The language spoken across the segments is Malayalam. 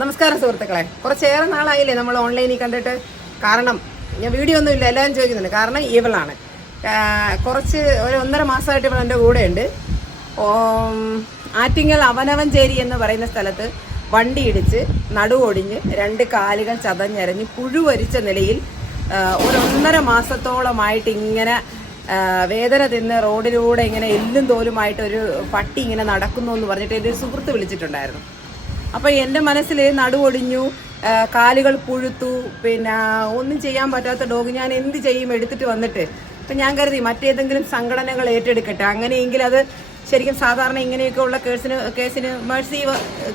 നമസ്കാരം സുഹൃത്തുക്കളെ. കുറച്ചേറെ നാളായില്ലേ നമ്മൾ ഓൺലൈനിൽ കണ്ടിട്ട്? കാരണം ഞാൻ വീഡിയോ ഒന്നും ഇല്ല എല്ലാവരും ചോദിക്കുന്നുണ്ട്. കാരണം ഇവളാണ്. കുറച്ച് ഒരു ഒന്നര മാസമായിട്ട് ഇവൾ എന്റെ കൂടെ ഉണ്ട് ആറ്റിങ്ങൽ അവനവഞ്ചേരി എന്ന് പറയുന്ന സ്ഥലത്ത് വണ്ടി ഇടിച്ച് നടുവൊടിഞ്ഞ് രണ്ട് കാലുകൾ ചതഞ്ഞരഞ്ഞ് പുഴുവരിച്ച നിലയിൽ ഒരു ഒന്നര മാസത്തോളമായിട്ട് ഇങ്ങനെ വേദന തിന്ന് റോഡിലൂടെ ഇങ്ങനെ എല്ലും തോലുമായിട്ട് ഒരു പട്ടി ഇങ്ങനെ നടക്കുന്നു എന്ന് പറഞ്ഞിട്ട് എന്റെ ഒരു സുഹൃത്ത് വിളിച്ചിട്ടുണ്ടായിരുന്നു. അപ്പോൾ എന്റെ മനസ്സിൽ നടുവൊടിഞ്ഞു കാലുകൾ പുഴുത്തു പിന്നെ ഒന്നും ചെയ്യാൻ പറ്റാത്ത ഡോഗ് ഞാൻ എന്ത് ചെയ്യും എടുത്തിട്ട് വന്നിട്ട്. അപ്പം ഞാൻ കരുതി മറ്റേതെങ്കിലും സംഘടനകൾ ഏറ്റെടുക്കട്ടെ. അങ്ങനെയെങ്കിൽ അത് ശരിക്കും സാധാരണ ഇങ്ങനെയൊക്കെ ഉള്ള കേസിന് കേസിന് മേഴ്സി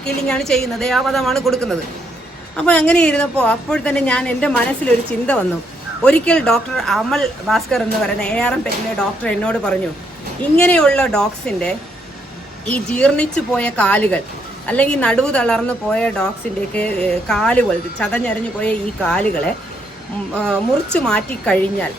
കില്ലിംഗ് ആണ് ചെയ്യുന്നത് ദയാവധമാണ് കൊടുക്കുന്നത്. അപ്പോൾ അങ്ങനെ ഇരുന്നപ്പോൾ അപ്പോൾ തന്നെ ഞാൻ എന്റെ മനസ്സിലൊരു ചിന്ത വന്നു. ഒരിക്കൽ ഡോക്ടർ അമൽ ഭാസ്കർ എന്ന് പറയുന്ന എ ആർ എം പെറ്റിലെ ഡോക്ടർ എന്നോട് പറഞ്ഞു ഇങ്ങനെയുള്ള ഡോഗ്സിന്റെ ഈ ജീർണിച്ചു പോയ കാലുകൾ അല്ലെങ്കിൽ നടുവ് തളർന്നു പോയ ഡോഗ്സിന്റെയൊക്കെ കാലുകൾ ചതഞ്ഞരഞ്ഞു പോയ ഈ കാലുകളെ മുറിച്ചു മാറ്റി കഴിഞ്ഞാൽ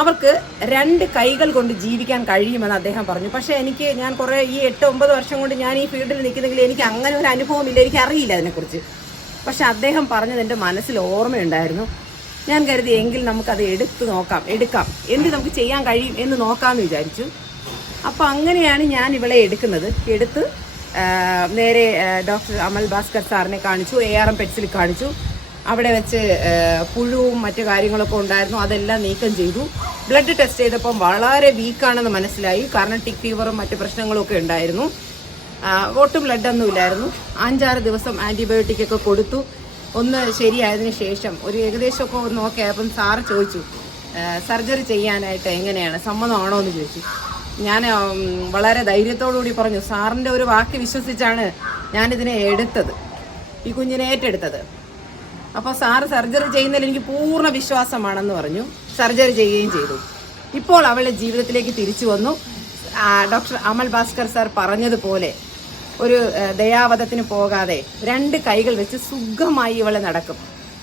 അവർക്ക് രണ്ട് കൈകൾ കൊണ്ട് ജീവിക്കാൻ കഴിയുമെന്ന് അദ്ദേഹം പറഞ്ഞു. പക്ഷേ എനിക്ക് ഞാൻ കുറേ ഈ എട്ട് ഒമ്പത് വർഷം കൊണ്ട് ഞാൻ ഈ ഫീൽഡിൽ നിൽക്കുന്നെങ്കിൽ എനിക്ക് അങ്ങനെ ഒരു അനുഭവമില്ല. എനിക്ക് അറിയില്ല അതിനെക്കുറിച്ച്. പക്ഷെ അദ്ദേഹം പറഞ്ഞത് എന്റെ മനസ്സിൽ ഓർമ്മയുണ്ടായിരുന്നു. ഞാൻ കരുതി എങ്കിൽ നമുക്കത് എടുത്ത് നോക്കാം എടുക്കാം. എന്ത് നമുക്ക് ചെയ്യാൻ കഴിയും എന്ന് നോക്കാമെന്ന് വിചാരിച്ചു. അപ്പോൾ അങ്ങനെയാണ് ഞാൻ ഇവിടെ എടുക്കുന്നത്. എടുത്ത് നേരെ ഡോക്ടർ അമൽ ഭാസ്കർ സാറിനെ കാണിച്ചു എ ആർ എം പെറ്റ്സിൽ കാണിച്ചു. അവിടെ വെച്ച് പുഴുവും മറ്റു കാര്യങ്ങളൊക്കെ ഉണ്ടായിരുന്നു. അതെല്ലാം നീക്കം ചെയ്തു. ബ്ലഡ് ടെസ്റ്റ് ചെയ്തപ്പം വളരെ വീക്കാണെന്ന് മനസ്സിലായി. കാരണം ടിക് ഫീവറും മറ്റു പ്രശ്നങ്ങളൊക്കെ ഉണ്ടായിരുന്നു. ഒട്ടും ബ്ലഡ് ഒന്നും ഇല്ലായിരുന്നു. അഞ്ചാറ് ദിവസം ആന്റിബയോട്ടിക് ഒക്കെ കൊടുത്തു. ഒന്ന് ശരിയായതിനു ശേഷം ഒരു ഏകദേശമൊക്കെ ഒന്ന് നോക്കിയപ്പം സാറ് ചോദിച്ചു സർജറി ചെയ്യാനായിട്ട് എങ്ങനെയാണ്? സമ്മതമാണോ എന്ന് ചോദിച്ചു. ഞാൻ വളരെ ധൈര്യത്തോടുകൂടി പറഞ്ഞു സാറിന്റെ ഒരു വാക്ക് വിശ്വസിച്ചാണ് ഞാനിതിനെ എടുത്തത്. ഈ കുഞ്ഞിനെ ഏറ്റെടുത്തത്. അപ്പോൾ സാറ് സർജറി ചെയ്യുന്നതിൽ എനിക്ക് പൂർണ വിശ്വാസമാണെന്ന് പറഞ്ഞു. സർജറി ചെയ്യുകയും ചെയ്തു. ഇപ്പോൾ അവളുടെ ജീവിതത്തിലേക്ക് തിരിച്ചു വന്നു. ഡോക്ടർ അമൽ ഭാസ്കർ സാർ പറഞ്ഞതുപോലെ ഒരു ദയാവധത്തിന് പോകാതെ രണ്ട് കൈകൾ വെച്ച് സുഖമായി ഇവളെ നടക്കും.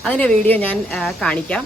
അതിന്റെ വീഡിയോ ഞാൻ കാണിക്കാം.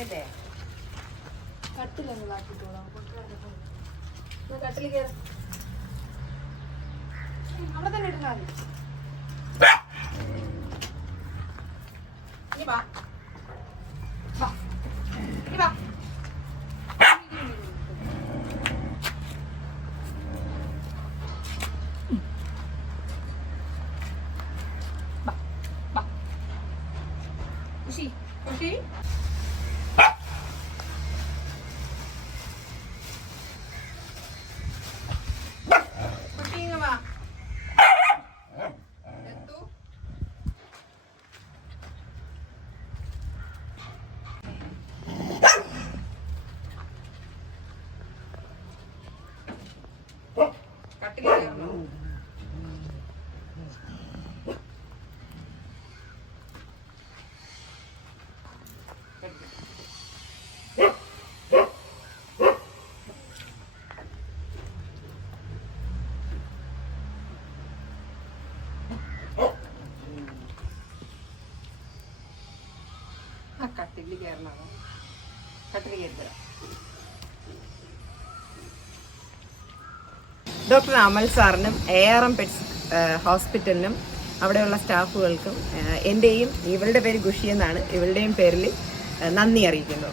കയറുന്നില്ലേ കട്ടിലങ്ങ് ഇതാക്കിക്കോളാം കട്ടിൽ കയറി അവിടെ തന്നെ വാ വാ ഇനി വാ ഖുഷി ഖുഷി ആ കട്ടിൽ കയറണോ കട്ടിൽ കയറി ഡോക്ടർ അമൽ സാറിനും എ ആർ എം പെറ്റ്സ് ഹോസ്പിറ്റലിനും അവിടെയുള്ള സ്റ്റാഫുകൾക്കും എന്റെയും ഇവളുടെ പേര് ഖുഷി എന്നാണ് ഇവളുടെയും പേരിൽ നന്ദി അറിയിക്കുന്നു.